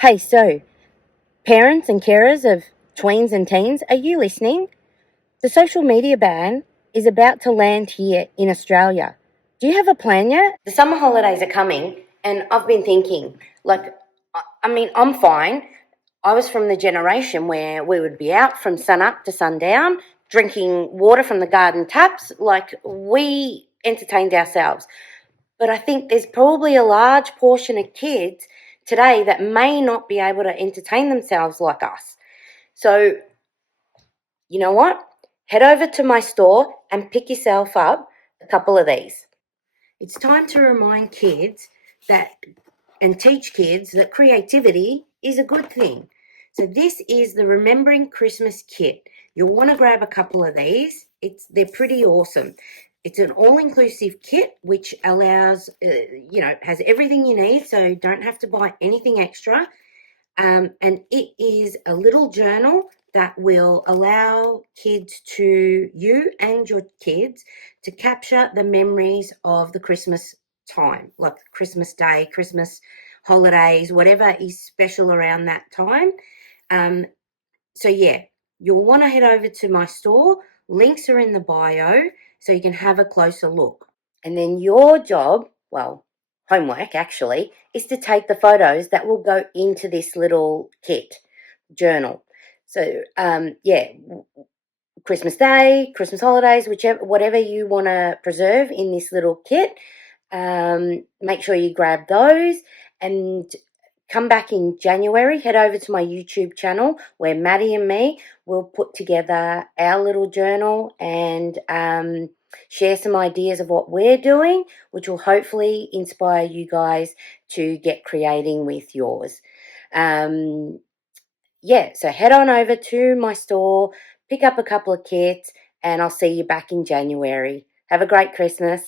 Hey, so parents and carers of tweens and teens, are you listening? The social media ban is about to land here in Australia. Do you have a plan yet? The summer holidays are coming, and I've been thinking, I'm fine. I was from the generation where we would be out from sun up to sundown, drinking water from the garden taps, like we entertained ourselves. But I think there's probably a large portion of kids today that may not be able to entertain themselves like us. So, you know what? Head over to my store and pick yourself up a couple of these. It's time to remind kids that and teach kids that creativity is a good thing. So this is the Remembering Christmas kit. You'll want to grab a couple of these. They're pretty awesome. It's an all-inclusive kit which allows, has everything you need, so don't have to buy anything extra. And it is a little journal that will allow you and your kids to capture the memories of the Christmas time, like Christmas Day, Christmas holidays, whatever is special around that time. You'll want to head over to my store. Links are in the bio so you can have a closer look. And then your job, homework actually, is to take the photos that will go into this little kit journal. So, Christmas Day, Christmas holidays, whatever you want to preserve in this little kit, make sure you grab those and come back in January. Head over to my YouTube channel where Maddie and me will put together our little journal and share some ideas of what we're doing, which will hopefully inspire you guys to get creating with yours. So head on over to my store, pick up a couple of kits, and I'll see you back in January. Have a great Christmas.